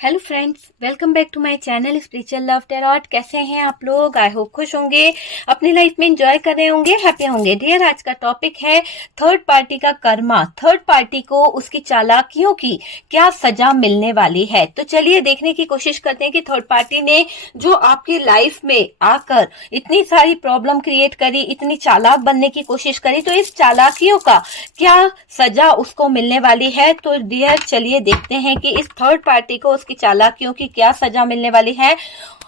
Hello friends, welcome back to my channel spiritual love tarot. कैसे हैं आप लोग? आई होप खुश होंगे, अपनी लाइफ में एंजॉय कर रहे होंगे, हैप्पी होंगे। डियर, आज का टॉपिक है थर्ड पार्टी का कर्मा। थर्ड पार्टी को उसकी चालाकियों की क्या सजा मिलने वाली है। तो चलिए देखने की कोशिश करते हैं कि थर्ड पार्टी ने जो आपकी लाइफ में आकर इतनी सारी प्रॉब्लम क्रिएट करी, इतनी चालाक बनने की कोशिश करी, तो इस चालाकियों का क्या सजा उसको मिलने वाली है। तो डियर, चलिए देखते हैं कि इस थर्ड पार्टी को की चालाकियों की क्या सजा मिलने वाली है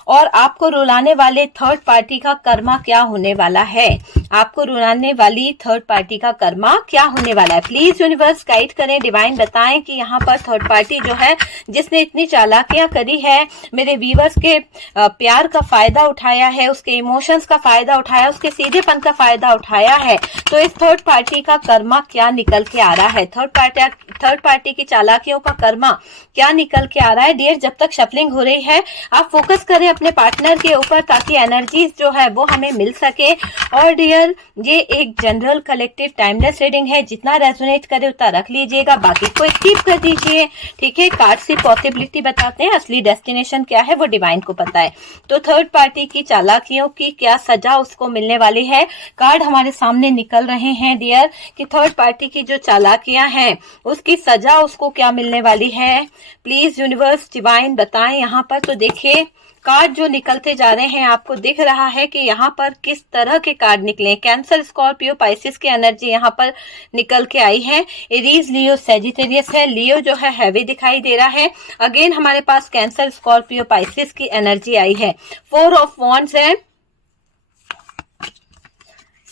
और आपको रुलाने वाले थर्ड पार्टी का कर्मा क्या होने वाला है। आपको रुलाने वाली थर्ड पार्टी का कर्मा क्या होने वाला है। प्लीज यूनिवर्स गाइड करें, डिवाइन बताएं कि यहाँ पर थर्ड पार्टी जो है, जिसने इतनी चालाकियां करी है, मेरे व्यूवर्स के प्यार का फायदा उठाया है, उसके इमोशंस का फायदा उठाया, उसके सीधेपन का फायदा उठाया है, तो इस थर्ड पार्टी का कर्मा क्या निकल के आ रहा है। थर्ड पार्टी की चालाकियों का कर्मा क्या निकल के आ रहा है। डियर, जब तक शफलिंग हो रही है, आप फोकस करें अपने पार्टनर के ऊपर ताकि एनर्जीज जो है वो हमें मिल सके। और डियर, ये एक जनरल कलेक्टिव टाइमलेस रीडिंग है, जितना रेजोनेट करे उतना रख लीजिएगा, बाकी को स्किप कर दीजिए। ठीक है, कार्ड से पॉसिबिलिटी बताते हैं, असली डेस्टिनेशन क्या है वो डिवाइन को पता है। तो थर्ड पार्टी की चालाकियों की क्या सजा उसको मिलने वाली है। कार्ड हमारे सामने निकल रहे हैं डियर कि थर्ड पार्टी की जो चालाकियां हैं उसकी सजा उसको क्या मिलने वाली है। प्लीज यूनिवर्स डिवाइन बताएं यहाँ पर। तो देखिए, कार्ड जो निकलते जा रहे हैं, आपको दिख रहा है कि यहाँ पर किस तरह के कार्ड निकले। कैंसर, स्कॉर्पियो, पाइसिस की एनर्जी यहाँ पर निकल के आई है। एरीज, लियो, सेजिटेरियस है। लियो जो है हैवी दिखाई दे रहा है। अगेन हमारे पास कैंसर, स्कॉर्पियो, पाइसिस की एनर्जी आई है। 4 ऑफ वॉन्ड्स है।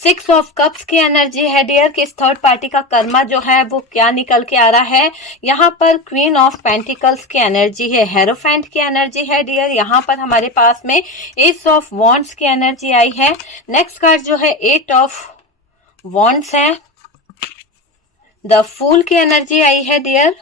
6 ऑफ कप्स की एनर्जी है डियर कि इस थर्ड पार्टी का कर्मा जो है वो क्या निकल के आ रहा है। यहाँ पर क्वीन ऑफ पेंटिकल्स की एनर्जी है। हेरोफेंट की एनर्जी है डियर। यहाँ पर हमारे पास में एस ऑफ वॉन्ड्स की एनर्जी आई है। नेक्स्ट कार्ड जो है 8 ऑफ वॉन्ड्स है। द फूल की एनर्जी आई है डियर।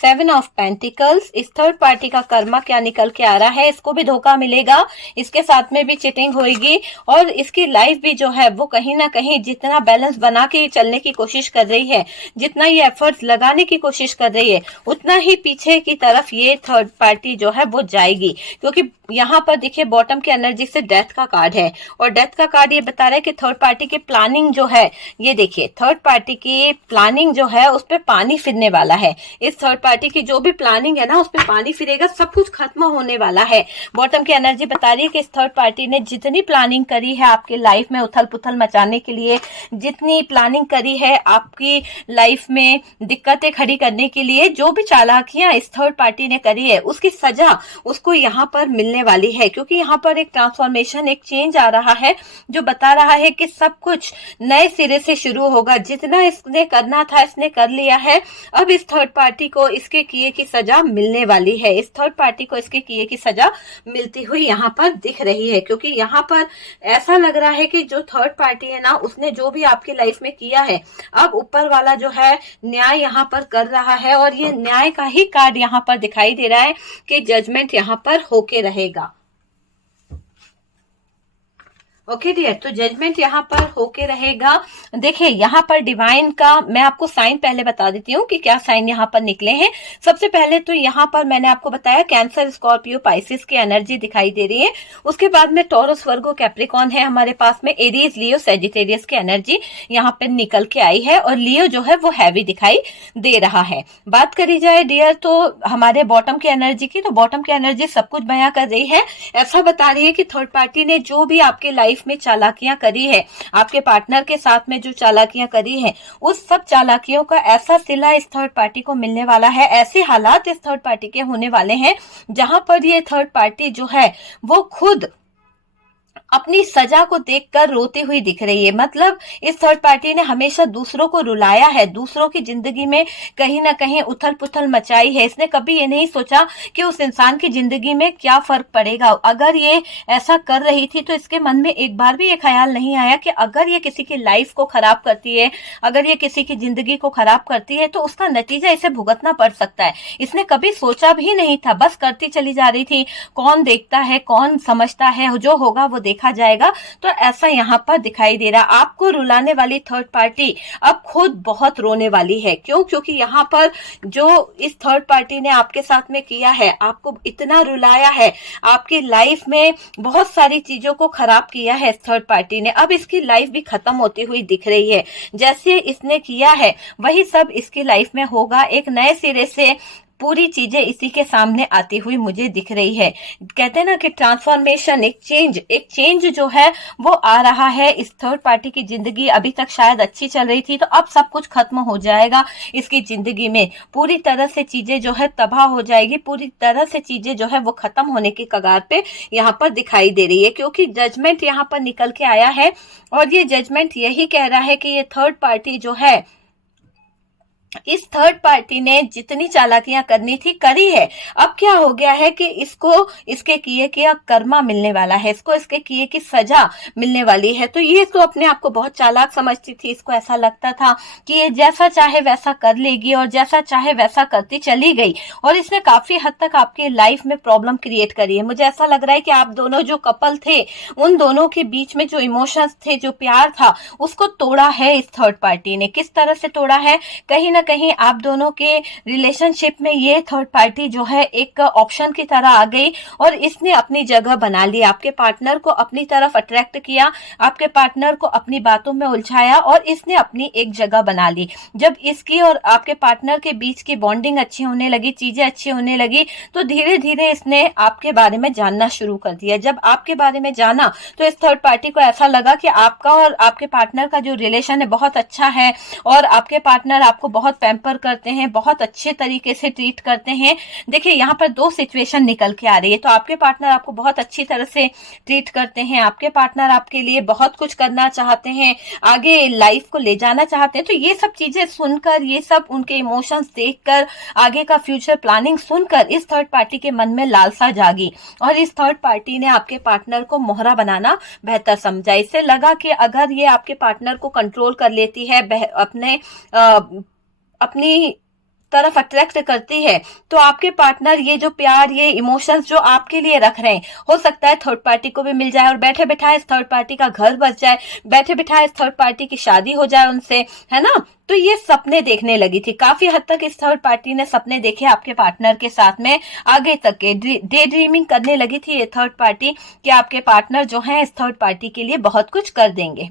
7 of pentacles. इस थर्ड पार्टी का कर्मा क्या निकल के आ रहा है। इसको भी धोखा मिलेगा, इसके साथ में भी चीटिंग होगी और इसकी लाइफ भी जो है वो कहीं ना कहीं जितना बैलेंस बना के चलने की कोशिश कर रही है, जितना ये एफर्ट्स लगाने की कोशिश कर रही है, उतना ही पीछे की तरफ ये थर्ड पार्टी जो है वो जाएगी। क्योंकि यहाँ पर देखिए, बॉटम की एनर्जी से डेथ का कार्ड है और डेथ का कार्ड ये बता रहा है कि थर्ड पार्टी की प्लानिंग जो है, ये देखिए, थर्ड पार्टी की प्लानिंग जो है उस पर पानी फिरने वाला है। इस थर्ड पार्टी की जो भी प्लानिंग है ना, उस पर पानी फिरेगा, सब कुछ खत्म होने वाला है। बॉटम की एनर्जी बता रही है कि इस थर्ड पार्टी ने जितनी प्लानिंग करी है आपकी लाइफ में उथल पुथल मचाने के लिए, जितनी प्लानिंग करी है आपकी लाइफ में दिक्कतें खड़ी करने के लिए, जो भी चालाकियां इस थर्ड पार्टी ने करी है, उसकी सजा उसको यहाँ पर मिलने वाली है। क्योंकि यहाँ पर एक ट्रांसफॉर्मेशन, एक चेंज आ रहा है जो बता रहा है कि सब कुछ नए सिरे से शुरू होगा। जितना इसने करना था इसने कर लिया है, अब इस थर्ड पार्टी को इसके किए की सजा मिलने वाली है। इस थर्ड पार्टी को इसके किए की सजा मिलती हुई यहाँ पर दिख रही है। क्योंकि यहाँ पर ऐसा लग रहा है कि जो थर्ड पार्टी है ना, उसने जो भी आपकी लाइफ में किया है, अब ऊपर वाला जो है न्याय यहाँ पर कर रहा है और ये न्याय का ही कार्ड यहाँ पर दिखाई दे रहा है कि जजमेंट यहाँ पर होके रहेगा। ओके डियर, तो जजमेंट यहाँ पर होके रहेगा। देखिए, यहाँ पर डिवाइन का मैं आपको साइन पहले बता देती हूँ कि क्या साइन यहाँ पर निकले हैं। सबसे पहले तो यहाँ पर मैंने आपको बताया कैंसर, स्कॉर्पियो, पाइसिस की एनर्जी दिखाई दे रही है। उसके बाद में टॉरस, वर्गो, कैप्रिकॉन है हमारे पास में। एरीज, लियो, सेजिटेरियस की एनर्जी यहाँ पर निकल के आई है और लियो जो है वो हैवी दिखाई दे रहा है। बात करी जाए डियर तो हमारे बॉटम की एनर्जी की, तो बॉटम की एनर्जी सब कुछ बयां कर रही है। ऐसा बता रही है कि थर्ड पार्टी ने जो भी आपके लाइफ में चालाकियां करी है, आपके पार्टनर के साथ में जो चालाकियां करी है, उस सब चालाकियों का ऐसा सिला इस थर्ड पार्टी को मिलने वाला है। ऐसे हालात इस थर्ड पार्टी के होने वाले हैं जहां पर ये थर्ड पार्टी जो है वो खुद अपनी सजा को देखकर रोती हुई दिख रही है। मतलब इस थर्ड पार्टी ने हमेशा दूसरों को रुलाया है, दूसरों की जिंदगी में कहीं ना कहीं उथल पुथल मचाई है। इसने कभी ये नहीं सोचा कि उस इंसान की जिंदगी में क्या फर्क पड़ेगा। अगर ये ऐसा कर रही थी तो इसके मन में एक बार भी ये ख्याल नहीं आया कि अगर ये किसी की लाइफ को खराब करती है, अगर ये किसी की जिंदगी को खराब करती है, तो उसका नतीजा इसे भुगतना पड़ सकता है। इसने कभी सोचा भी नहीं था, बस करती चली जा रही थी। कौन देखता है, कौन समझता है, जो होगा वो देखा जाएगा तो ऐसा यहाँ पर दिखाई दे रहा। आपको रुलाने वाली थर्ड पार्टी अब खुद बहुत रोने वाली है। क्यों? क्योंकि यहाँ पर जो इस थर्ड पार्टी ने आपके साथ में किया है, आपको इतना रुलाया है, आपकी लाइफ में बहुत सारी चीजों को खराब किया है इस थर्ड पार्टी ने, अब इसकी लाइफ भी खत्म होती हुई दिख रही है। जैसे इसने किया है वही सब इसकी लाइफ में होगा। एक नए सिरे से पूरी चीजें इसी के सामने आती हुई मुझे दिख रही है। कहते हैं ना कि ट्रांसफॉर्मेशन, एक चेंज जो है वो आ रहा है इस थर्ड पार्टी की जिंदगी। अभी तक शायद अच्छी चल रही थी तो अब सब कुछ खत्म हो जाएगा इसकी जिंदगी में। पूरी तरह से चीजें जो है तबाह हो जाएगी, पूरी तरह से चीजें जो है वो खत्म होने की कगार पे यहाँ पर दिखाई दे रही है। क्योंकि जजमेंट यहाँ पर निकल के आया है और ये जजमेंट यही कह रहा है कि ये थर्ड पार्टी जो है, इस थर्ड पार्टी ने जितनी चालाकियां करनी थी करी है। अब क्या हो गया है कि इसको इसके किए किया कर्मा मिलने वाला है, इसको इसके किए की सजा मिलने वाली है। तो ये तो अपने आप को बहुत चालाक समझती थी। इसको ऐसा लगता था कि ये जैसा चाहे वैसा कर लेगी और जैसा चाहे वैसा करती चली गई और इसने काफी हद तक आपकी लाइफ में प्रॉब्लम क्रिएट करी है। मुझे ऐसा लग रहा है कि आप दोनों जो कपल थे उन दोनों के बीच में जो इमोशंस थे, जो प्यार था, उसको तोड़ा है इस थर्ड पार्टी ने। किस तरह से तोड़ा है? कहीं ना कहीं आप दोनों के रिलेशनशिप में ये थर्ड पार्टी जो है एक ऑप्शन की तरह आ गई और इसने अपनी जगह बना ली। आपके पार्टनर को अपनी तरफ अट्रैक्ट किया, आपके पार्टनर को अपनी बातों में उलझाया और इसने अपनी एक जगह बना ली। जब इसकी और आपके पार्टनर के बीच की बॉन्डिंग अच्छी होने लगी, चीजें अच्छी होने लगी, तो धीरे धीरे इसने आपके बारे में जानना शुरू कर दिया। जब आपके बारे में जाना तो इस थर्ड पार्टी को ऐसा लगा कि आपका और आपके पार्टनर का जो रिलेशन है बहुत अच्छा है और आपके पार्टनर आपको बहुत पैम्पर करते हैं, बहुत अच्छे तरीके से ट्रीट करते हैं। देखिए यहाँ पर दो सिचुएशन निकल के आ रही है। तो आपके पार्टनर आपको बहुत अच्छी तरह से ट्रीट करते हैं, आपके पार्टनर आपके लिए बहुत कुछ करना चाहते हैं, आगे लाइफ को ले जाना चाहते हैं। तो ये सब चीजें सुनकर, ये सब उनके इमोशंस देखकर, आगे का फ्यूचर प्लानिंग सुनकर इस थर्ड पार्टी के मन में लालसा जागी और इस थर्ड पार्टी ने आपके पार्टनर को मोहरा बनाना बेहतर समझा। इससे लगा कि अगर ये आपके पार्टनर को कंट्रोल कर लेती है, अपनी तरफ अट्रैक्ट करती है, तो आपके पार्टनर ये जो प्यार, ये इमोशंस जो आपके लिए रख रहे हैं, हो सकता है थर्ड पार्टी को भी मिल जाए और बैठे बिठाए इस थर्ड पार्टी का घर बस जाए, बैठे बिठाए इस थर्ड पार्टी की शादी हो जाए उनसे, है ना। तो ये सपने देखने लगी थी। काफी हद तक इस थर्ड पार्टी ने सपने देखे आपके पार्टनर के साथ में, आगे तक के डे ड्रीमिंग करने लगी थी ये थर्ड पार्टी कि आपके पार्टनर जो है इस थर्ड पार्टी के लिए बहुत कुछ कर देंगे,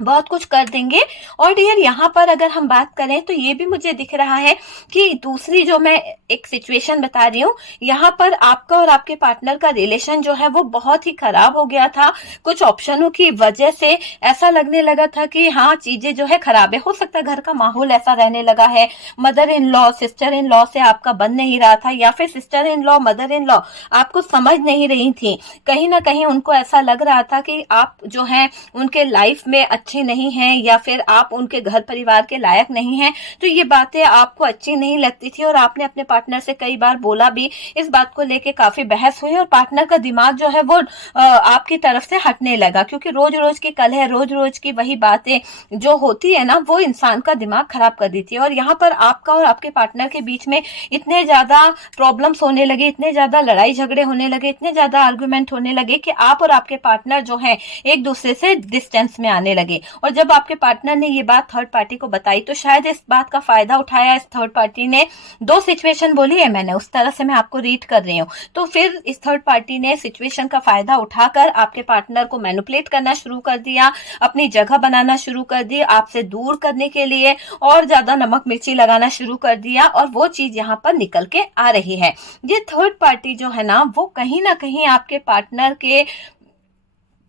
बहुत कुछ कर देंगे। और डियर यहाँ पर अगर हम बात करें तो ये भी मुझे दिख रहा है कि दूसरी जो मैं एक सिचुएशन बता रही हूँ, यहाँ पर आपका और आपके पार्टनर का रिलेशन जो है वो बहुत ही खराब हो गया था। कुछ ऑप्शनों की वजह से ऐसा लगने लगा था कि हाँ चीजें जो है खराब है। हो सकता है घर का माहौल ऐसा रहने लगा है, mother in law sister in law से आपका बन नहीं रहा था, या फिर sister in law mother in law आपको समझ नहीं रही थी। कहीं ना कहीं उनको ऐसा लग रहा था कि आप जो है उनके लाइफ में अच्छे नहीं हैं या फिर आप उनके घर परिवार के लायक नहीं हैं। तो ये बातें आपको अच्छी नहीं लगती थी और आपने अपने पार्टनर से कई बार बोला भी। इस बात को लेके काफी बहस हुई और पार्टनर का दिमाग जो है वो आपकी तरफ से हटने लगा, क्योंकि रोज रोज की कलह, रोज रोज की वही बातें जो होती है ना, वो इंसान का दिमाग खराब कर देती है। और यहाँ पर आपका और आपके पार्टनर के बीच में इतने ज्यादा प्रॉब्लम्स होने लगे, इतने ज्यादा लड़ाई झगड़े होने लगे, इतने ज्यादा आर्गुमेंट होने लगे कि आप और आपके पार्टनर जो है एक दूसरे से डिस्टेंस में आने लगे। और जब आपके पार्टनर ने ये बात थर्ड पार्टी को बताई तो शायद इस बात का फायदा उठाया इस थर्ड पार्टी ने। दो सिचुएशन बोली है मैंने, उस तरह से मैं आपको रीड कर रही हूँ। तो फिर इस थर्ड पार्टी ने सिचुएशन का फायदा उठाकर आपके पार्टनर को मैनिपुलेट करना शुरू कर दिया, अपनी जगह बनाना शुरू कर दी, आपसे दूर करने के लिए और ज्यादा नमक मिर्ची लगाना शुरू कर दिया। और वो चीज यहाँ पर निकल के आ रही है। ये थर्ड पार्टी जो है ना वो कहीं ना कहीं आपके पार्टनर के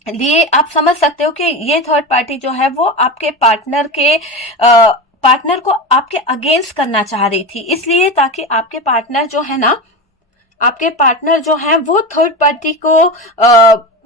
लिए आप समझ सकते हो कि ये थर्ड पार्टी जो है वो आपके पार्टनर को आपके अगेंस्ट करना चाह रही थी, इसलिए ताकि आपके पार्टनर जो है ना, आपके पार्टनर जो है वो थर्ड पार्टी को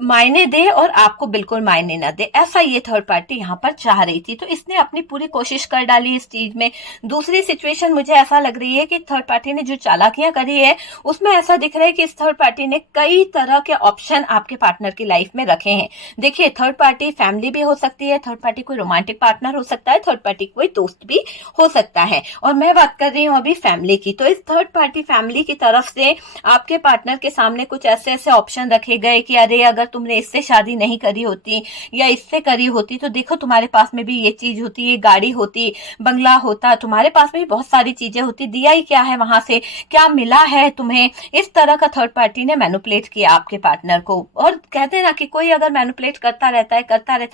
मायने दे और आपको बिल्कुल मायने ना दे, ऐसा ये थर्ड पार्टी यहाँ पर चाह रही थी। तो इसने अपनी पूरी कोशिश कर डाली इस चीज में। दूसरी सिचुएशन मुझे ऐसा लग रही है कि थर्ड पार्टी ने जो चालाकियां करी है उसमें ऐसा दिख रहा है कि इस थर्ड पार्टी ने कई तरह के ऑप्शन आपके पार्टनर की लाइफ में रखे हैं। देखिए थर्ड पार्टी फैमिली भी हो सकती है, थर्ड पार्टी कोई रोमांटिक पार्टनर हो सकता है, थर्ड पार्टी कोई दोस्त भी हो सकता है, और मैं बात कर रही हूँ अभी फैमिली की। तो इस थर्ड पार्टी फैमिली की तरफ से आपके पार्टनर के सामने कुछ ऐसे ऐसे ऑप्शन रखे गए कि अरे अगर अगर तुमने इससे शादी नहीं करी होती या इससे करी होती तो देखो तुम्हारे पास में भी ये चीज होती, ये गाड़ी होती, बंगला होता, तुम्हारे पास में भी बहुत सारी चीजें होती, दिया ही क्या है, वहां से क्या मिला है तुम्हें। इस तरह का थर्ड पार्टी ने मैनिपुलेट किया आपके पार्टनर को। और कहते हैं ना कि कोई अगर मैनिपुलेट करता रहता है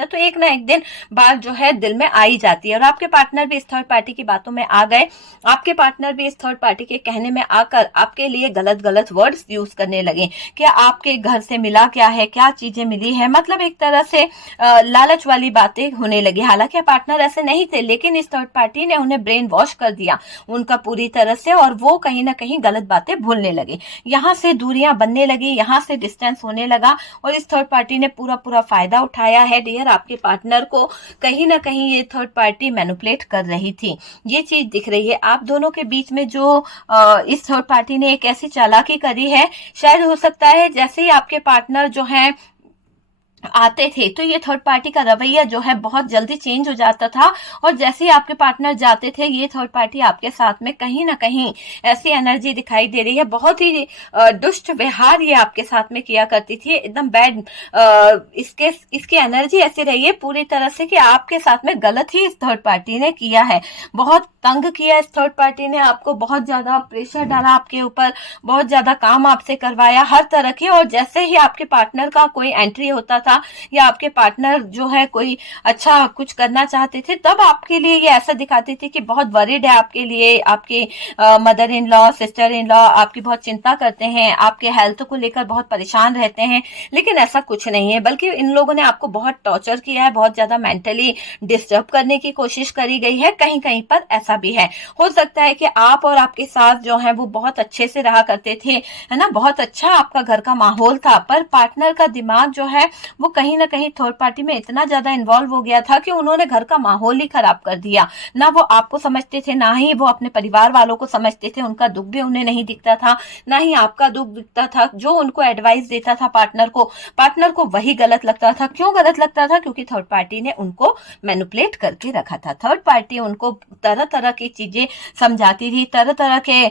तो एक ना एक दिन बात जो है दिल में आ ही जाती है। और आपके पार्टनर भी इस थर्ड पार्टी की बातों में आ गए, आपके पार्टनर भी इस थर्ड पार्टी के कहने में आकर आपके लिए गलत गलत वर्ड्स यूज करने लगे कि आपके घर से मिला क्या है, क्या चीजें मिली है, मतलब एक तरह से लालच वाली बातें होने लगी। हालांकि पार्टनर ऐसे नहीं थे, लेकिन इस थर्ड पार्टी ने उन्हें ब्रेन वॉश कर दिया उनका पूरी तरह से, और वो कहीं ना कहीं गलत बातें भूलने लगे, यहाँ से दूरियां बनने लगी, यहाँ से डिस्टेंस होने लगा। और इस थर्ड पार्टी ने पूरा फायदा उठाया है डियर। आपके पार्टनर को कहीं ना कहीं ये थर्ड पार्टी मैनिपुलेट कर रही थी, ये चीज दिख रही है। आप दोनों के बीच में जो इस थर्ड पार्टी ने एक ऐसी चालाकी करी है, शायद हो सकता है जैसे ही आपके पार्टनर जो है आते थे तो ये थर्ड पार्टी का रवैया जो है बहुत जल्दी चेंज हो जाता था, और जैसे ही आपके पार्टनर जाते थे ये थर्ड पार्टी आपके साथ में कहीं ना कहीं ऐसी एनर्जी दिखाई दे रही है, बहुत ही दुष्ट व्यवहार ये आपके साथ में किया करती थी, एकदम बैड। इसकी एनर्जी ऐसी रही है पूरी तरह से कि आपके साथ में गलत ही इस थर्ड पार्टी ने किया है, बहुत तंग किया इस थर्ड पार्टी ने आपको, बहुत ज्यादा प्रेशर डाला आपके ऊपर, बहुत ज्यादा काम आपसे करवाया हर तरह के। और जैसे ही आपके पार्टनर का कोई एंट्री होता था या आपके पार्टनर जो है कोई अच्छा कुछ करना चाहते थे, तब आपके लिए ये ऐसा दिखाती थी कि बहुत वरीड है आपके लिए, आपके mother in law, sister in law आपकी बहुत चिंता करते हैं, आपके हेल्थ को लेकर बहुत परेशान रहते हैं। लेकिन ऐसा कुछ नहीं है, बल्कि इन लोगों ने आपको बहुत टॉर्चर किया है, बहुत ज्यादा मेंटली डिस्टर्ब करने की कोशिश करी गई है, कहीं कहीं पर ऐसा भी है। हो सकता है कि आप और आपके सास जो है वो बहुत अच्छे से रहा करते थे, है ना, बहुत अच्छा आपका घर का माहौल था, पर पार्टनर का दिमाग जो है वो कहीं ना कहीं थर्ड पार्टी में इतना ज्यादा इन्वॉल्व हो गया था कि उन्होंने घर का माहौल ही खराब कर दिया। ना वो आपको समझते थे, ना ही वो अपने परिवार वालों को समझते थे, उनका दुख भी उन्हें नहीं दिखता था, ना ही आपका दुख दिखता था। जो उनको एडवाइस देता था पार्टनर को वही गलत लगता था। क्यों गलत लगता था? क्योंकि थर्ड पार्टी ने उनको मैनिपुलेट करके रखा था। थर्ड पार्टी उनको तरह तरह की चीजें समझाती थी, तरह तरह के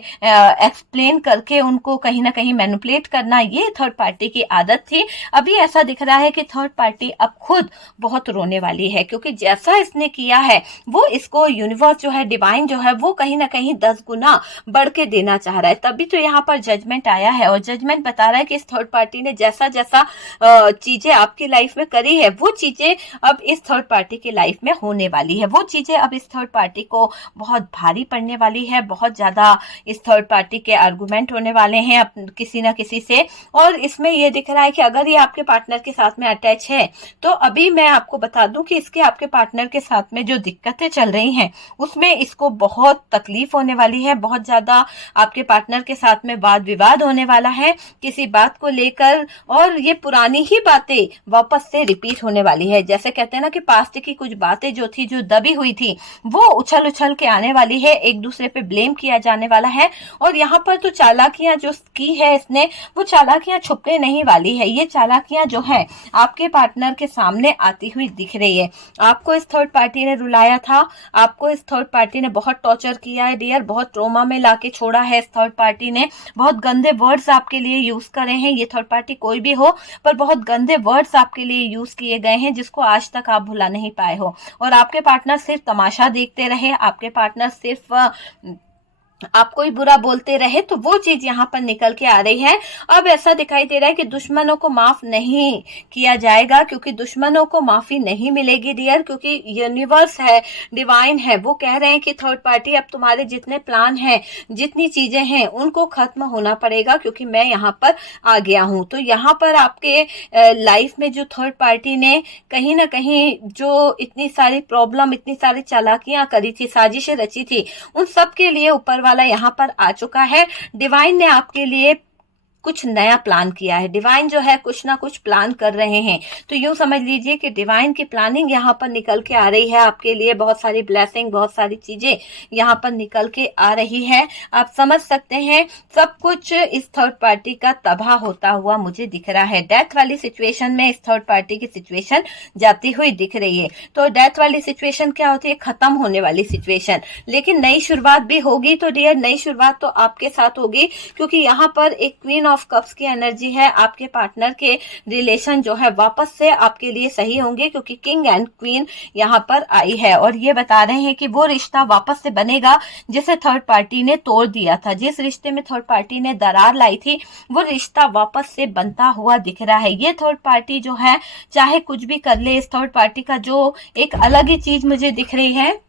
एक्सप्लेन करके उनको कहीं ना कहीं मैनिपुलेट करना, ये थर्ड पार्टी की आदत थी। अभी ऐसा दिख रहा है कि थर्ड पार्टी अब खुद बहुत रोने वाली है, क्योंकि जैसा इसने किया है वो इसको यूनिवर्स जो है, डिवाइन जो है, वो कहीं ना कहीं 10 गुना बढ़ के देना चाह रहा है। तभी तो यहाँ पर जजमेंट आया है, और जजमेंट बता रहा है कि इस थर्ड पार्टी ने जैसा जैसा चीजें आपकी लाइफ में करी है, वो चीजें अब इस थर्ड पार्टी की लाइफ में होने वाली है। वो चीजें अब इस थर्ड पार्टी को बहुत भारी पड़ने वाली है, बहुत ज्यादा इस थर्ड पार्टी के आर्गुमेंट होने वाले हैं किसी ना किसी से। और इसमें ये दिख रहा है कि अगर ये आपके पार्टनर के साथ में अटैच है, तो अभी मैं आपको बता दूं कि इसके आपके पार्टनर के साथ में जो दिक्कतें चल रही हैं उसमें इसको बहुत तकलीफ होने वाली है, बहुत ज्यादा आपके पार्टनर के साथ में वाद विवाद होने वाला है किसी बात को लेकर, और ये पुरानी ही बातें वापस से रिपीट होने वाली है। जैसे कहते हैं ना कि पास्ट की कुछ बातें जो थी, जो दबी हुई थी, वो उछल उछल के आने वाली है, एक दूसरे पे ब्लेम किया जाने वाला है। और यहाँ पर तो चालाकियां जो की है इसने, वो चालाकियां छुपने नहीं वाली है। ये चालाकियां जो है आपके पार्टनर के सामने आती हुई दिख रही है। आपको इस थर्ड पार्टी ने रुलाया था, आपको इस थर्ड पार्टी ने बहुत टॉर्चर किया है डियर, बहुत ट्रोमा में लाके छोड़ा है इस थर्ड पार्टी ने, बहुत गंदे वर्ड्स आपके लिए यूज करे हैं। ये थर्ड पार्टी कोई भी हो, पर बहुत गंदे वर्ड्स आपके लिए यूज किए गए हैं जिसको आज तक आप भुला नहीं पाए हो। और आपके पार्टनर सिर्फ तमाशा देखते रहे, आपके पार्टनर सिर्फ आपको ही बुरा बोलते रहे, तो वो चीज यहाँ पर निकल के आ रही है। अब ऐसा दिखाई दे रहा है कि दुश्मनों को माफ नहीं किया जाएगा, क्योंकि दुश्मनों को माफी नहीं मिलेगी डियर, क्योंकि यूनिवर्स है, डिवाइन है, वो कह रहे हैं कि थर्ड पार्टी अब तुम्हारे जितने प्लान हैं, जितनी चीजें हैं, उनको खत्म होना पड़ेगा, क्योंकि मैं यहाँ पर आ गया हूँ। तो यहाँ पर आपके लाइफ में जो थर्ड पार्टी ने कहीं ना कहीं जो इतनी सारी प्रॉब्लम, इतनी सारी चालाकियां करी थी, साजिशें रची थी, उन सब के लिए ऊपर वाला यहाँ पर आ चुका है। डिवाइन ने आपके लिए कुछ नया प्लान किया है, डिवाइन जो है कुछ ना कुछ प्लान कर रहे हैं। तो यूं समझ लीजिए कि डिवाइन की प्लानिंग यहाँ पर निकल के आ रही है आपके लिए, बहुत सारी ब्लेसिंग, बहुत सारी चीजें यहाँ पर निकल के आ रही है। आप समझ सकते हैं सब कुछ इस थर्ड पार्टी का तबाह होता हुआ मुझे दिख रहा है। डेथ वाली सिचुएशन में इस थर्ड पार्टी की सिचुएशन जाती हुई दिख रही है। तो डेथ वाली सिचुएशन क्या होती है? खत्म होने वाली सिचुएशन, लेकिन नई शुरुआत भी होगी। तो डियर, नई शुरुआत तो आपके साथ होगी, क्योंकि यहाँ पर एक क्वीन ऑफ कप्स की एनर्जी है, आपके पार्टनर के रिलेशन जो है वापस से आपके लिए सही होंगे, क्योंकि किंग एंड क्वीन यहाँ पर आई है और ये बता रहे हैं कि वो रिश्ता वापस से बनेगा जिसे थर्ड पार्टी ने तोड़ दिया था। जिस रिश्ते में थर्ड पार्टी ने दरार लाई थी वो रिश्ता वापस से बनता हुआ दिख रहा है। ये थर्ड पार्टी जो है चाहे कुछ भी कर ले, इस थर्ड पार्टी का जो एक अलग ही चीज मुझे दिख रही है,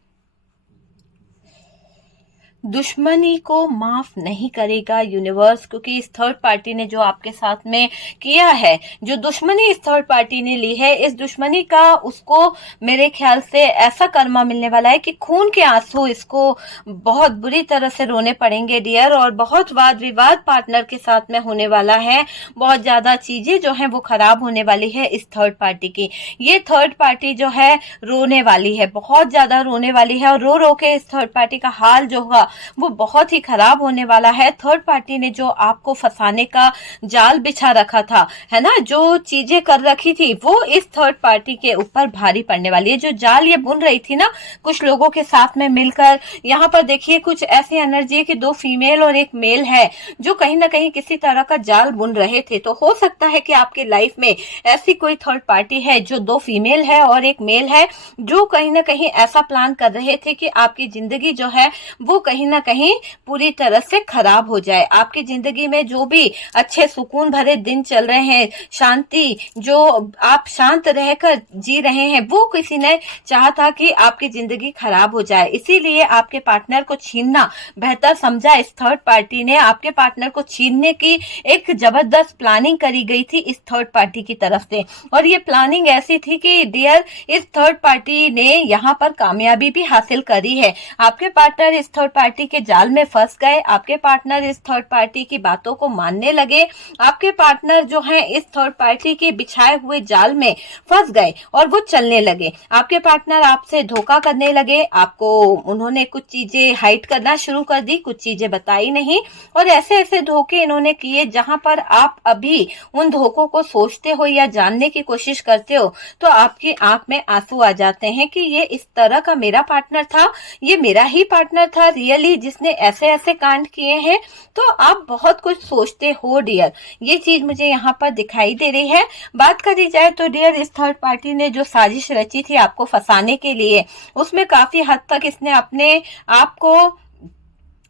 दुश्मनी को माफ नहीं करेगा यूनिवर्स, क्योंकि इस थर्ड पार्टी ने जो आपके साथ में किया है, जो दुश्मनी इस थर्ड पार्टी ने ली है, इस दुश्मनी का उसको मेरे ख्याल से ऐसा कर्मा मिलने वाला है कि खून के आंसू इसको बहुत बुरी तरह से रोने पड़ेंगे डियर, और बहुत वाद विवाद पार्टनर के साथ में होने वाला है, बहुत ज्यादा चीजें जो है वो खराब होने वाली है इस थर्ड पार्टी की। ये थर्ड पार्टी जो है रोने वाली है, बहुत ज्यादा रोने वाली है, और रो रो के इस थर्ड पार्टी का हाल जो होगा वो बहुत ही खराब होने वाला है। थर्ड पार्टी ने जो आपको फंसाने का जाल बिछा रखा था, है ना, जो चीजें कर रखी थी, वो इस थर्ड पार्टी के ऊपर भारी पड़ने वाली है। जो जाल ये बुन रही थी ना कुछ लोगों के साथ में मिलकर, यहाँ पर देखिए कुछ ऐसी एनर्जी है कि 2 फीमेल और 1 मेल है जो कहीं ना कहीं किसी तरह का जाल बुन रहे थे। तो हो सकता है कि आपके लाइफ में ऐसी कोई थर्ड पार्टी है जो 2 फीमेल है और 1 मेल है, जो कहीं ना कहीं ऐसा प्लान कर रहे थे कि आपकी जिंदगी जो है वो कहीं ना कहीं पूरी तरह से खराब हो जाए। आपकी जिंदगी में जो भी अच्छे सुकून भरे दिन चल रहे हैं, शांति, जो आप शांत रहकर जी रहे हैं, वो किसी ने चाहा था कि आपकी जिंदगी खराब हो जाए। इसीलिए आपके पार्टनर को छीनना बेहतर समझा इस थर्ड पार्टी ने। आपके पार्टनर को छीनने की एक जबरदस्त प्लानिंग करी गई थी इस थर्ड पार्टी की तरफ से, और ये प्लानिंग ऐसी थी कि डियर इस थर्ड पार्टी ने यहाँ पर कामयाबी भी हासिल करी है। आपके पार्टनर इस थर्ड पार्टी के जाल में फंस गए, आपके पार्टनर इस थर्ड पार्टी की बातों को मानने लगे, आपके पार्टनर जो है इस थर्ड पार्टी के बिछाए हुए जाल में फंस गए और वो चलने लगे। आपके पार्टनर आपसे धोखा करने लगे, आपको उन्होंने कुछ चीजें हाइड करना शुरू कर दी, कुछ चीजें बताई नहीं, और ऐसे ऐसे धोखे इन्होंने किए जहां पर आप अभी उन धोखों को सोचते हो या जानने की कोशिश करते हो तो आपकी आंख में आंसू आ जाते हैं कि ये इस तरह का मेरा पार्टनर था, ये मेरा ही पार्टनर था रियली जिसने ऐसे ऐसे कांड किए हैं। तो आप बहुत कुछ सोचते हो डियर, ये चीज मुझे यहाँ पर दिखाई दे रही है। बात करी जाए तो डियर इस थर्ड पार्टी ने जो साजिश रची थी आपको फंसाने के लिए, उसमें काफी हद तक इसने अपने आप को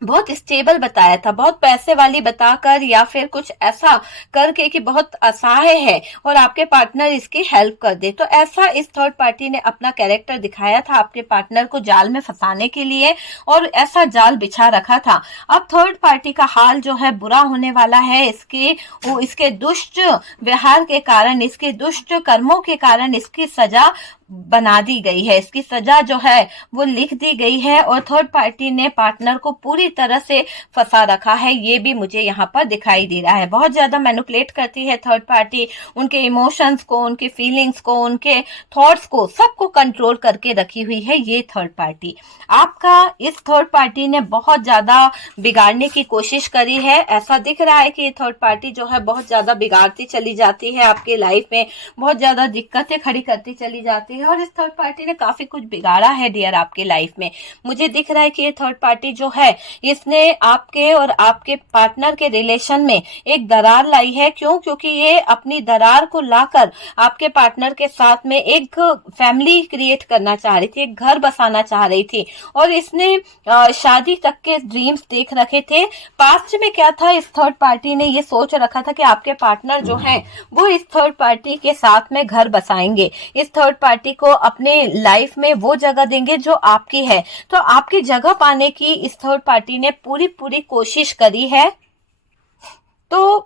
बहुत स्टेबल बताया था, बहुत पैसे वाली बताकर या फिर कुछ ऐसा करके कि बहुत असहाय है और आपके पार्टनर इसकी हेल्प कर दे। तो ऐसा इस थर्ड पार्टी ने अपना कैरेक्टर दिखाया था आपके पार्टनर को जाल में फंसाने के लिए, और ऐसा जाल बिछा रखा था। अब थर्ड पार्टी का हाल जो है बुरा होने वाला है, इसके दुष्ट व्यवहार के कारण, इसके दुष्ट कर्मों के कारण इसकी सजा बना दी गई है, इसकी सजा जो है वो लिख दी गई है, और थर्ड पार्टी ने पार्टनर को पूरी तरह से फंसा रखा है। ये भी मुझे यहाँ पर दिखाई दे रहा है। बहुत ज्यादा मैनिपुलेट करती है थर्ड पार्टी, उनके इमोशंस को, उनके फीलिंग्स को, उनके थॉट्स को, सबको कंट्रोल करके रखी हुई है ये थर्ड पार्टी। आपका इस थर्ड पार्टी ने बहुत ज्यादा बिगाड़ने की कोशिश करी है। ऐसा दिख रहा है कि ये थर्ड पार्टी जो है बहुत ज्यादा बिगाड़ती चली जाती है, आपके लाइफ में बहुत ज्यादा दिक्कतें खड़ी करती चली जाती है, और इस थर्ड पार्टी ने काफी कुछ बिगाड़ा है डियर आपके लाइफ में। मुझे दिख रहा है कि ये थर्ड पार्टी जो है इसने आपके और आपके पार्टनर के रिलेशन में एक दरार लाई है। क्यों? क्योंकि ये अपनी दरार को लाकर आपके पार्टनर के साथ में एक फैमिली क्रिएट करना चाह रही थी, एक घर बसाना चाह रही थी, और इसने शादी तक के ड्रीम्स देख रखे थे। पास्ट में क्या था, इस थर्ड पार्टी ने ये सोच रखा था कि आपके पार्टनर जो हैं वो इस थर्ड पार्टी के साथ में घर बसाएंगे, इस थर्ड पार्टी को अपने लाइफ में वो जगह देंगे जो आपकी है। तो आपकी जगह पाने की इस थर्ड पार्टी ने पूरी कोशिश करी है। तो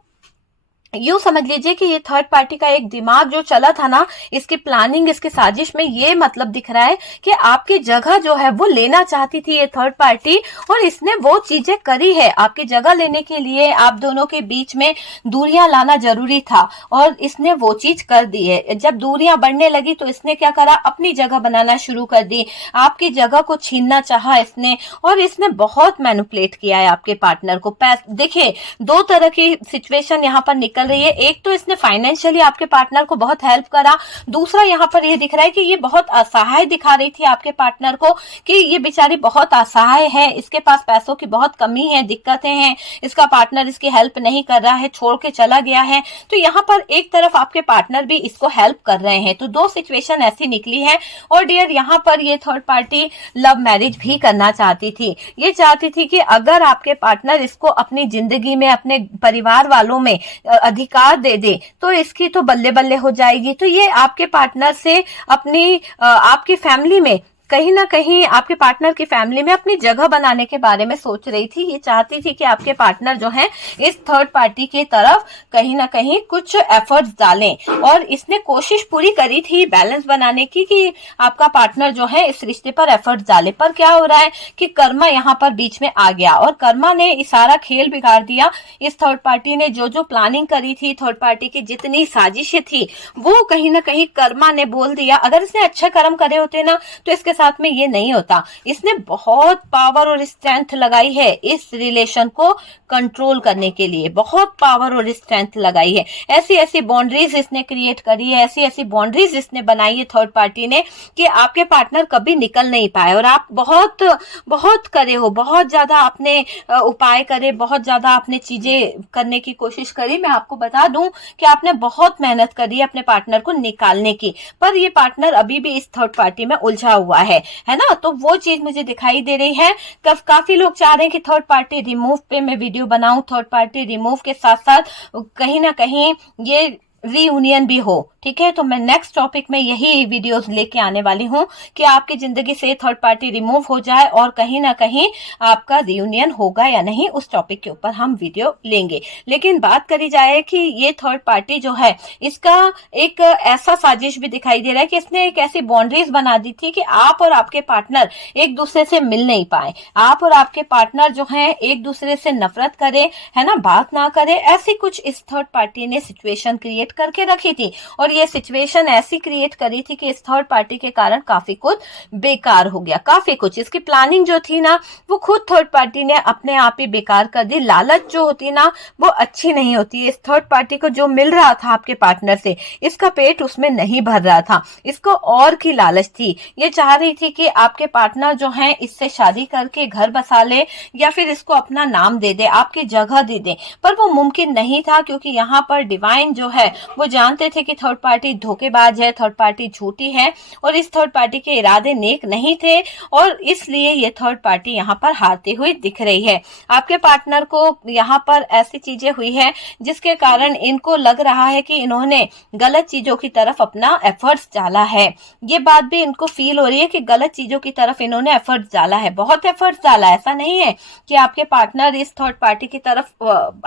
यूं समझ लीजिए कि ये थर्ड पार्टी का एक दिमाग जो चला था ना, इसकी प्लानिंग, इसकी साजिश में ये मतलब दिख रहा है कि आपकी जगह जो है वो लेना चाहती थी ये थर्ड पार्टी, और इसने वो चीजें करी है। आपकी जगह लेने के लिए आप दोनों के बीच में दूरियां लाना जरूरी था, और इसने वो चीज कर दी है। जब दूरियां बढ़ने लगी तो इसने क्या करा, अपनी जगह बनाना शुरू कर दी, आपकी जगह को छीनना चाहा इसने, और इसने बहुत मैनिपुलेट किया है आपके पार्टनर को। देखिए 2 तरह की सिचुएशन यहाँ पर निकल निकल रही है। एक तो इसने फाइनेंशियली आपके पार्टनर को बहुत हेल्प करा, दूसरा यहाँ पर ये दिख रहा है कि ये बहुत असहाय दिखा रही थी आपके पार्टनर को कि ये बेचारी बहुत असहाय है, इसके पास पैसों की बहुत कमी है, दिक्कतें हैं, इसका पार्टनर इसकी हेल्प नहीं कर रहा है, छोड़ के चला गया है। तो यहाँ पर एक तरफ आपके पार्टनर भी इसको हेल्प कर रहे हैं, तो दो सिचुएशन ऐसी निकली है। और डियर यहाँ पर ये थर्ड पार्टी लव मैरिज भी करना चाहती थी, ये चाहती थी कि अगर आपके पार्टनर इसको अपनी जिंदगी में, अपने परिवार वालों में अधिकार दे दे तो इसकी तो बल्ले बल्ले हो जाएगी। तो ये आपके पार्टनर से अपनी आपकी फैमिली में कहीं ना कहीं, आपके पार्टनर की फैमिली में अपनी जगह बनाने के बारे में सोच रही थी। ये चाहती थी कि आपके पार्टनर जो है इस थर्ड पार्टी की तरफ कहीं ना कहीं कुछ एफर्ट्स डालें, और इसने कोशिश पूरी करी थी बैलेंस बनाने की कि आपका पार्टनर जो है इस रिश्ते पर एफर्ट्स डाले। पर क्या हो रहा है कि कर्मा यहाँ पर बीच में आ गया और कर्मा ने सारा खेल बिगाड़ दिया। इस थर्ड पार्टी ने जो जो प्लानिंग करी थी, थर्ड पार्टी की जितनी साजिशें थी, वो कहीं ना कहीं कर्मा ने बोल दिया। अगर इसने अच्छे कर्म करे होते ना तो इसके साथ में ये नहीं होता। इसने बहुत पावर और स्ट्रेंथ लगाई है इस रिलेशन को कंट्रोल करने के लिए, बहुत पावर और स्ट्रेंथ लगाई है। ऐसी ऐसी बाउंड्रीज इसने क्रिएट करी है, ऐसी ऐसी बाउंड्रीज इसने बनाई है थर्ड पार्टी ने कि आपके पार्टनर कभी निकल नहीं पाए। और आप बहुत बहुत करे हो, बहुत ज्यादा आपने उपाय करे, बहुत ज्यादा आपने चीजें करने की कोशिश करी। मैं आपको बता दूं कि आपने बहुत मेहनत करी अपने पार्टनर को निकालने की, पर ये पार्टनर अभी भी इस थर्ड पार्टी में उलझा हुआ है ना। तो वो चीज मुझे दिखाई दे रही है। काफी लोग चाह रहे हैं कि थर्ड पार्टी रिमूव पे मैं वीडियो बनाऊं, थर्ड पार्टी रिमूव के साथ साथ कहीं ना कहीं ये रीयूनियन भी हो, ठीक है। तो मैं नेक्स्ट टॉपिक में यही वीडियोस लेके आने वाली हूँ कि आपकी जिंदगी से थर्ड पार्टी रिमूव हो जाए और कहीं ना कहीं आपका रियूनियन होगा या नहीं, उस टॉपिक के ऊपर हम वीडियो लेंगे। लेकिन बात करी जाए कि ये थर्ड पार्टी जो है इसका एक ऐसा साजिश भी दिखाई दे रहा है कि इसने एक ऐसी बाउंड्रीज बना दी थी कि आप और आपके पार्टनर एक दूसरे से मिल नहीं पाए, आप और आपके पार्टनर जो है एक दूसरे से नफरत करे, है ना, बात ना करे। ऐसी कुछ इस थर्ड पार्टी ने सिचुएशन क्रिएट करके रखी थी और ये सिचुएशन ऐसी क्रिएट करी थी कि इस थर्ड पार्टी के कारण काफी कुछ बेकार हो गया। काफी कुछ इसकी प्लानिंग जो थी ना वो खुद थर्ड पार्टी ने अपने आप ही बेकार कर दी। लालच जो होती ना वो अच्छी नहीं होती। इस थर्ड पार्टी को जो मिल रहा था आपके पार्टनर से, इसका पेट उसमें नहीं भर रहा था, इसको और की लालच थी। ये चाह रही थी कि आपके पार्टनर जो है इससे शादी करके घर बसा ले या फिर इसको अपना नाम दे दे, आपकी जगह दे दे, पर वो मुमकिन नहीं था क्योंकि यहाँ पर डिवाइन जो है वो जानते थे कि थर्ड पार्टी धोखेबाज है, थर्ड पार्टी झूठी है और इस थर्ड पार्टी के इरादे नेक नहीं थे और इसलिए ये थर्ड पार्टी यहाँ पर हारती हुई दिख रही है। आपके पार्टनर को यहाँ पर ऐसी चीजें हुई है जिसके कारण इनको लग रहा है कि इन्होंने गलत चीजों की तरफ अपना एफर्ट्स डाला है। ये बात भी इनको फील हो रही है कि गलत चीजों की तरफ इन्होंने एफर्ट्स डाला है, बहुत एफर्ट्स डाला है। ऐसा नहीं है कि आपके पार्टनर इस थर्ड पार्टी की तरफ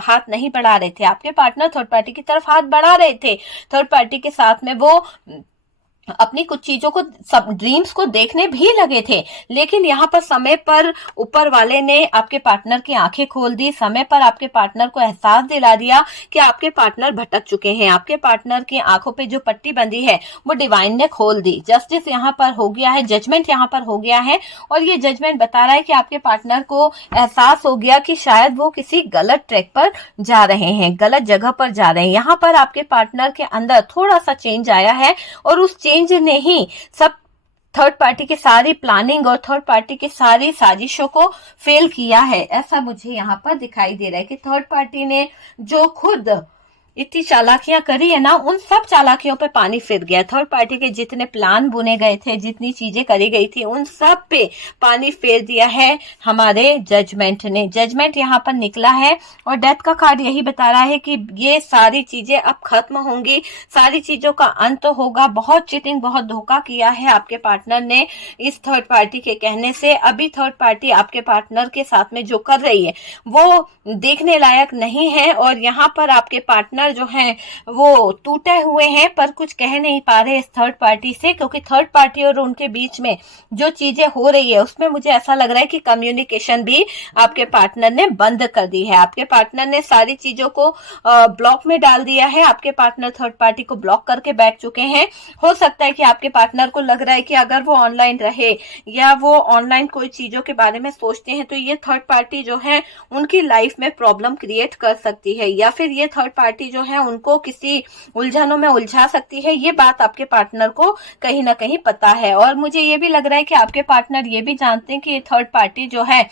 हाथ नहीं बढ़ा रहे थे, आपके पार्टनर थर्ड पार्टी की तरफ हाथ बढ़ा रहे थे। थर्ड पार्टी के साथ में वो अपनी कुछ चीजों को, सब ड्रीम्स को देखने भी लगे थे, लेकिन यहाँ पर समय पर ऊपर वाले ने आपके पार्टनर की आंखें खोल दी, समय पर आपके पार्टनर को एहसास दिला दिया कि आपके पार्टनर भटक चुके हैं। आपके पार्टनर की आंखों पे जो पट्टी बंधी है वो डिवाइन ने खोल दी। जस्टिस यहाँ पर हो गया है, जजमेंट यहाँ पर हो गया है और ये जजमेंट बता रहा है कि आपके पार्टनर को एहसास हो गया कि शायद वो किसी गलत ट्रैक पर जा रहे हैं, गलत जगह पर जा रहे हैं। यहाँ पर आपके पार्टनर के अंदर थोड़ा सा चेंज आया है और उस चेंज ने ही सब थर्ड पार्टी की सारी प्लानिंग और थर्ड पार्टी की सारी साजिशों को फेल किया है। ऐसा मुझे यहाँ पर दिखाई दे रहा है कि थर्ड पार्टी ने जो खुद इतनी चालाकियां करी है ना, उन सब चालाकियों पे पानी फिर गया। थर्ड पार्टी के जितने प्लान बुने गए थे, जितनी चीजें करी गई थी, उन सब पे पानी फेर दिया है हमारे जजमेंट ने। जजमेंट यहाँ पर निकला है और डेथ का कार्ड यही बता रहा है कि ये सारी चीजें अब खत्म होंगी, सारी चीजों का अंत होगा। बहुत चीटिंग, बहुत धोखा किया है आपके पार्टनर ने इस थर्ड पार्टी के कहने से। अभी थर्ड पार्टी आपके पार्टनर के साथ में जो कर रही है वो देखने लायक नहीं है और यहाँ पर आपके पार्टनर जो हैं वो टूटे हुए हैं पर कुछ कह नहीं पा रहे इस थर्ड पार्टी से, क्योंकि थर्ड पार्टी और उनके बीच में जो चीजें हो रही है उसमें मुझे ऐसा लग रहा है कि कम्युनिकेशन भी आपके पार्टनर ने बंद कर दी है। आपके पार्टनर ने सारी चीजों को ब्लॉक में डाल दिया है। आपके पार्टनर थर्ड पार्टी को ब्लॉक करके बैठ चुके हैं। हो सकता है कि आपके पार्टनर को लग रहा है कि अगर वो ऑनलाइन रहे या वो ऑनलाइन कोई चीजों के बारे में सोचते हैं तो ये थर्ड पार्टी जो है उनकी लाइफ में प्रॉब्लम क्रिएट कर सकती है, या फिर ये थर्ड पार्टी जो है उनको किसी उलझनों में उलझा सकती है, ये बात आपके पार्टनर को कहीं ना कहीं पता है। और मुझे ये भी लग रहा है कि आपके पार्टनर ये भी जानते हैं कि ये थर्ड पार्टी जो है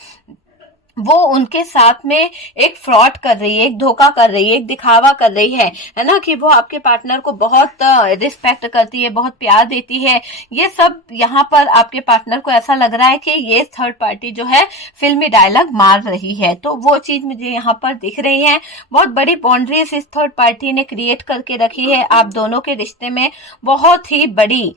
वो उनके साथ में एक फ्रॉड कर रही है, एक धोखा कर रही है, एक दिखावा कर रही है ना, कि वो आपके पार्टनर को बहुत रिस्पेक्ट करती है, बहुत प्यार देती है। ये सब यहाँ पर आपके पार्टनर को ऐसा लग रहा है कि ये थर्ड पार्टी जो है फिल्मी डायलॉग मार रही है, तो वो चीज मुझे यहाँ पर दिख रही है। बहुत बड़ी बाउंड्रीज इस थर्ड पार्टी ने क्रिएट करके रखी है आप दोनों के रिश्ते में, बहुत ही बड़ी।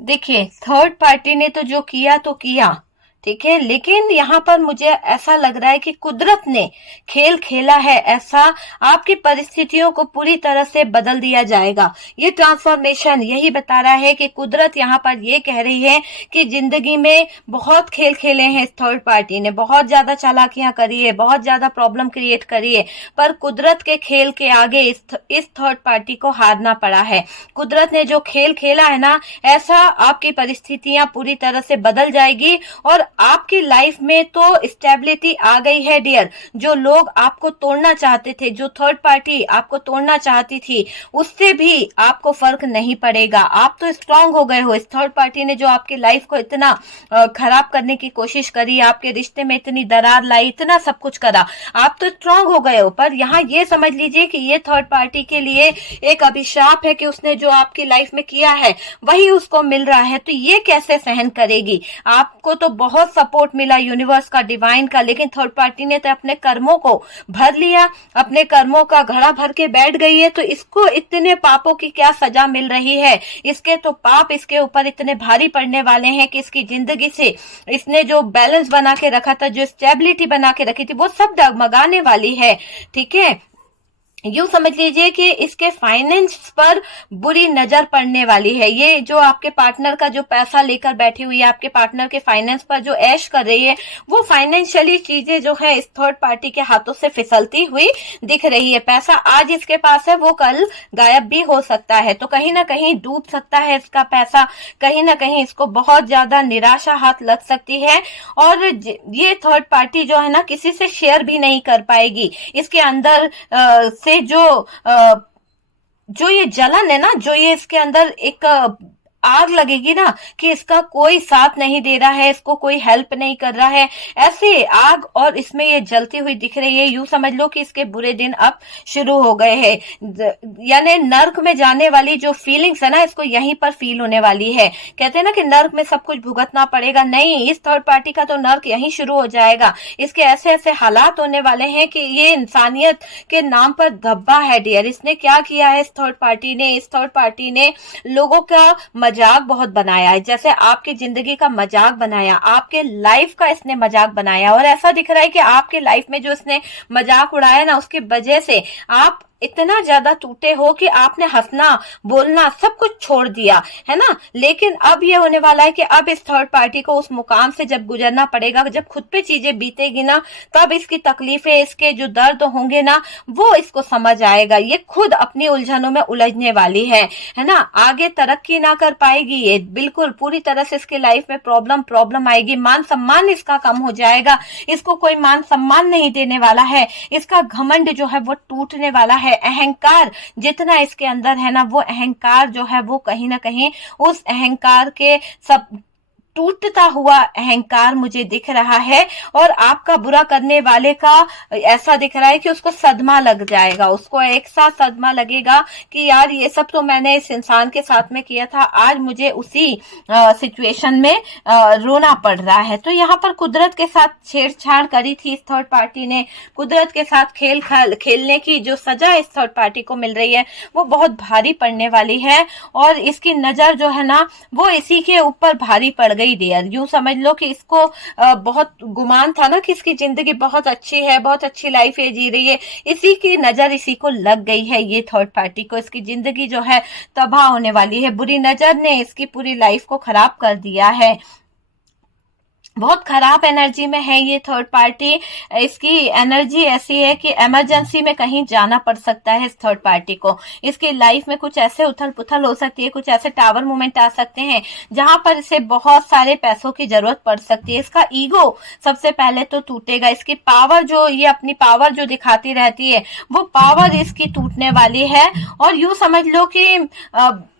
देखिए थर्ड पार्टी ने तो जो किया तो किया, ठीक है, लेकिन यहाँ पर मुझे ऐसा लग रहा है कि कुदरत ने खेल खेला है ऐसा, आपकी परिस्थितियों को पूरी तरह से बदल दिया जाएगा। ये ट्रांसफॉर्मेशन यही बता रहा है कि कुदरत यहाँ पर ये कह रही है कि जिंदगी में बहुत खेल खेले हैं इस थर्ड पार्टी ने, बहुत ज्यादा चालाकियां करी है, बहुत ज्यादा प्रॉब्लम क्रिएट करी है, पर कुदरत के खेल के आगे इस थर्ड पार्टी को हारना पड़ा है। कुदरत ने जो खेल खेला है ना, ऐसा आपकी परिस्थितियां पूरी तरह से बदल जाएगी और आपकी लाइफ में तो स्टेबिलिटी आ गई है डियर। जो लोग आपको तोड़ना चाहते थे, जो थर्ड पार्टी आपको तोड़ना चाहती थी, उससे भी आपको फर्क नहीं पड़ेगा। आप तो स्ट्रांग हो गए हो। इस थर्ड पार्टी ने जो आपकी लाइफ को इतना खराब करने की कोशिश करी, आपके रिश्ते में इतनी दरार लाई, इतना सब कुछ करा, आप तो स्ट्रांग हो गए हो। पर यहाँ ये समझ लीजिए कि ये थर्ड पार्टी के लिए एक अभिशाप है कि उसने जो आपकी लाइफ में किया है वही उसको मिल रहा है, तो ये कैसे सहन करेगी। आपको तो बहुत सपोर्ट मिला यूनिवर्स का, डिवाइन का, लेकिन थर्ड पार्टी ने तो अपने कर्मों को भर लिया, अपने कर्मों का घड़ा भर के बैठ गई है। तो इसको इतने पापों की क्या सजा मिल रही है, इसके तो पाप इसके ऊपर इतने भारी पड़ने वाले हैं कि इसकी जिंदगी से इसने जो बैलेंस बना के रखा था, जो स्टेबिलिटी बना के रखी थी, वो सब डगमगाने वाली है। ठीक है, यूं समझ लीजिए कि इसके फाइनेंस पर बुरी नजर पड़ने वाली है। ये जो आपके पार्टनर का जो पैसा लेकर बैठी हुई है, आपके पार्टनर के फाइनेंस पर जो ऐश कर रही है, वो फाइनेंशियली चीजें जो है इस थर्ड पार्टी के हाथों से फिसलती हुई दिख रही है। पैसा आज इसके पास है, वो कल गायब भी हो सकता है, तो कहीं ना कहीं डूब सकता है इसका पैसा, कहीं ना कहीं इसको बहुत ज्यादा निराशा हाथ लग सकती है। और ये थर्ड पार्टी जो है ना, किसी से शेयर भी नहीं कर पाएगी। इसके अंदर से जो ये जलन है ना, जो ये इसके अंदर एक आग लगेगी ना कि इसका कोई साथ नहीं दे रहा है, इसको कोई हेल्प नहीं कर रहा है, ऐसे आग और इसमें ये जलती हुई दिख रही है। यूं समझ लो कि इसके बुरे दिन अब शुरू हो गए हैं, यानी नर्क में जाने वाली जो फीलिंग्स है ना, इसको यहीं पर फील होने वाली है। कहते हैं ना कि नर्क में सब कुछ भुगतना पड़ेगा, नहीं, इस थर्ड पार्टी का तो नर्क यहीं शुरू हो जाएगा। इसके ऐसे ऐसे हालात होने वाले हैं कि ये इंसानियत के नाम पर धब्बा है डियर। इसने क्या किया है इस थर्ड पार्टी ने, इस थर्ड पार्टी ने लोगों का मजाक बहुत बनाया है, जैसे आपकी जिंदगी का मजाक बनाया, आपके लाइफ का इसने मजाक बनाया। और ऐसा दिख रहा है कि आपके लाइफ में जो इसने मजाक उड़ाया ना, उसकी वजह से आप इतना ज्यादा टूटे हो कि आपने हंसना बोलना सब कुछ छोड़ दिया है ना। लेकिन अब ये होने वाला है कि अब इस थर्ड पार्टी को उस मुकाम से जब गुजरना पड़ेगा, जब खुद पे चीजें बीतेगी ना, तब इसकी तकलीफें, इसके जो दर्द होंगे ना, वो इसको समझ आएगा। ये खुद अपनी उलझनों में उलझने वाली है ना। आगे तरक्की ना कर पाएगी ये, बिल्कुल पूरी तरह से इसकी लाइफ में प्रॉब्लम आएगी। मान सम्मान इसका कम हो जाएगा, इसको कोई मान सम्मान नहीं देने वाला है, इसका घमंड जो है वो टूटने वाला है। अहंकार जितना इसके अंदर है ना, वो अहंकार जो है वो कहीं ना कहीं उस अहंकार के सब टूटता हुआ अहंकार मुझे दिख रहा है। और आपका बुरा करने वाले का ऐसा दिख रहा है कि उसको सदमा लग जाएगा, उसको एक साथ सदमा लगेगा कि यार ये सब तो मैंने इस इंसान के साथ में किया था, आज मुझे उसी सिचुएशन में रोना पड़ रहा है। तो यहाँ पर कुदरत के साथ छेड़छाड़ करी थी इस थर्ड पार्टी ने, कुदरत के साथ खेलने की जो सजा इस थर्ड पार्टी को मिल रही है वो बहुत भारी पड़ने वाली है। और इसकी नजर जो है ना, वो इसी के ऊपर भारी पड़ गई डियर। यूं समझ लो कि इसको बहुत गुमान था ना कि इसकी जिंदगी बहुत अच्छी है, बहुत अच्छी लाइफ है, जी रही है, इसी की नजर इसी को लग गई है। ये थर्ड पार्टी को इसकी जिंदगी जो है तबाह होने वाली है, बुरी नजर ने इसकी पूरी लाइफ को खराब कर दिया है। बहुत खराब एनर्जी में है ये थर्ड पार्टी। इसकी एनर्जी ऐसी है कि इमरजेंसी में कहीं जाना पड़ सकता है इस थर्ड पार्टी को। इसकी लाइफ में कुछ ऐसे उथल पुथल हो सकती है, कुछ ऐसे टावर मूवमेंट आ सकते हैं जहां पर इसे बहुत सारे पैसों की जरूरत पड़ सकती है। इसका ईगो सबसे पहले तो टूटेगा। इसकी पावर, जो ये अपनी पावर जो दिखाती रहती है, वो पावर इसकी टूटने वाली है। और यूं समझ लो कि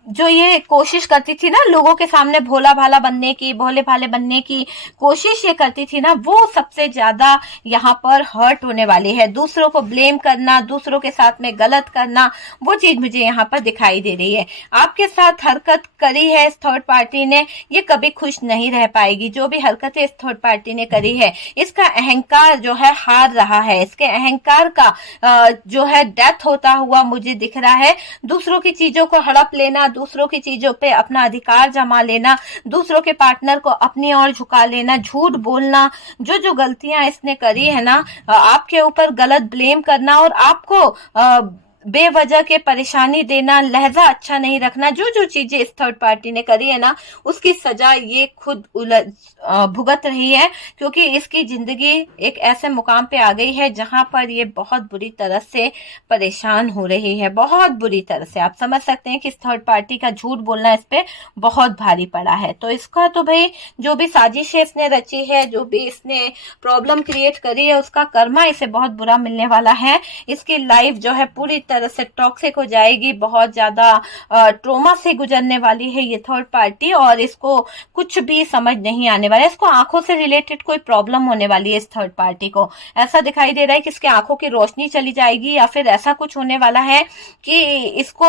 जो ये कोशिश करती थी ना लोगों के सामने भोला भाला बनने की, भोले भाले बनने की कोशिश ये करती थी ना, वो सबसे ज्यादा यहाँ पर हर्ट होने वाली है। दूसरों को ब्लेम करना, दूसरों के साथ में गलत करना, वो चीज मुझे यहाँ पर दिखाई दे रही है। आपके साथ हरकत करी है इस थर्ड पार्टी ने, ये कभी खुश नहीं रह पाएगी। जो भी हरकतें इस थर्ड पार्टी ने करी है, इसका अहंकार जो है हार रहा है। इसके अहंकार का जो है डेथ होता हुआ मुझे दिख रहा है। दूसरों की चीजों को हड़प लेना, दूसरों की चीजों पे अपना अधिकार जमा लेना, दूसरों के पार्टनर को अपनी ओर झुका लेना, झूठ बोलना, जो जो गलतियां इसने करी है ना, आपके ऊपर गलत ब्लेम करना और आपको बेवजह के परेशानी देना, लहजा अच्छा नहीं रखना, जो जो चीजें इस थर्ड पार्टी ने करी है ना, उसकी सजा ये खुद भुगत रही है। क्योंकि इसकी जिंदगी एक ऐसे मुकाम पे आ गई है जहां पर ये बहुत बुरी तरह से परेशान हो रही है, बहुत बुरी तरह से। आप समझ सकते हैं कि इस थर्ड पार्टी का झूठ बोलना इस पे बहुत भारी पड़ा है। तो इसका तो भाई जो भी साजिश इसने रची है, जो भी इसने प्रॉब्लम क्रिएट करी है, उसका कर्मा इसे बहुत बुरा मिलने वाला है। इसकी लाइफ जो है पूरी तरह से टॉक्सिक हो जाएगी, बहुत ज्यादा ट्रोमा से गुजरने वाली है ये थर्ड पार्टी। और इसको कुछ भी समझ नहीं आने वाला है। इसको आंखों से रिलेटेड कोई प्रॉब्लम होने वाली है इस थर्ड पार्टी को। ऐसा दिखाई दे रहा है कि इसके आंखों की रोशनी चली जाएगी, या फिर ऐसा कुछ होने वाला है कि इसको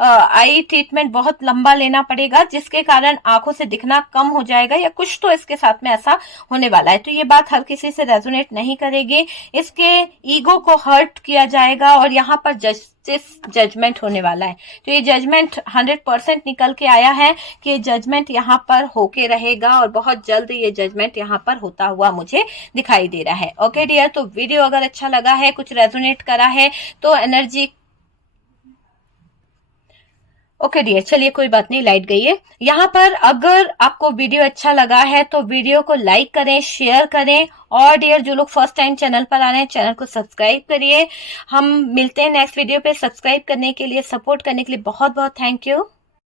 आई ट्रीटमेंट बहुत लंबा लेना पड़ेगा, जिसके कारण आंखों से दिखना कम हो जाएगा, या कुछ तो इसके साथ में ऐसा होने वाला है। तो ये बात हर किसी से रेजोनेट नहीं करेगी। इसके ईगो को हर्ट किया जाएगा और यहाँ पर जजमेंट होने वाला है। तो ये जजमेंट 100% निकल के आया है कि ये जजमेंट यहाँ पर होके रहेगा, और बहुत जल्द ये जजमेंट यहाँ पर होता हुआ मुझे दिखाई दे रहा है। ओके डियर, तो वीडियो अगर अच्छा लगा है, कुछ रेजोनेट करा है, तो एनर्जी ओके डियर, चलिए कोई बात नहीं, लाइट गई है। यहाँ पर अगर आपको वीडियो अच्छा लगा है तो वीडियो को लाइक करें, शेयर करें, और डियर जो लोग फर्स्ट टाइम चैनल पर आ रहे हैं, चैनल को सब्सक्राइब करिए। हम मिलते हैं नेक्स्ट वीडियो पे। सब्सक्राइब करने के लिए, सपोर्ट करने के लिए बहुत बहुत थैंक यू।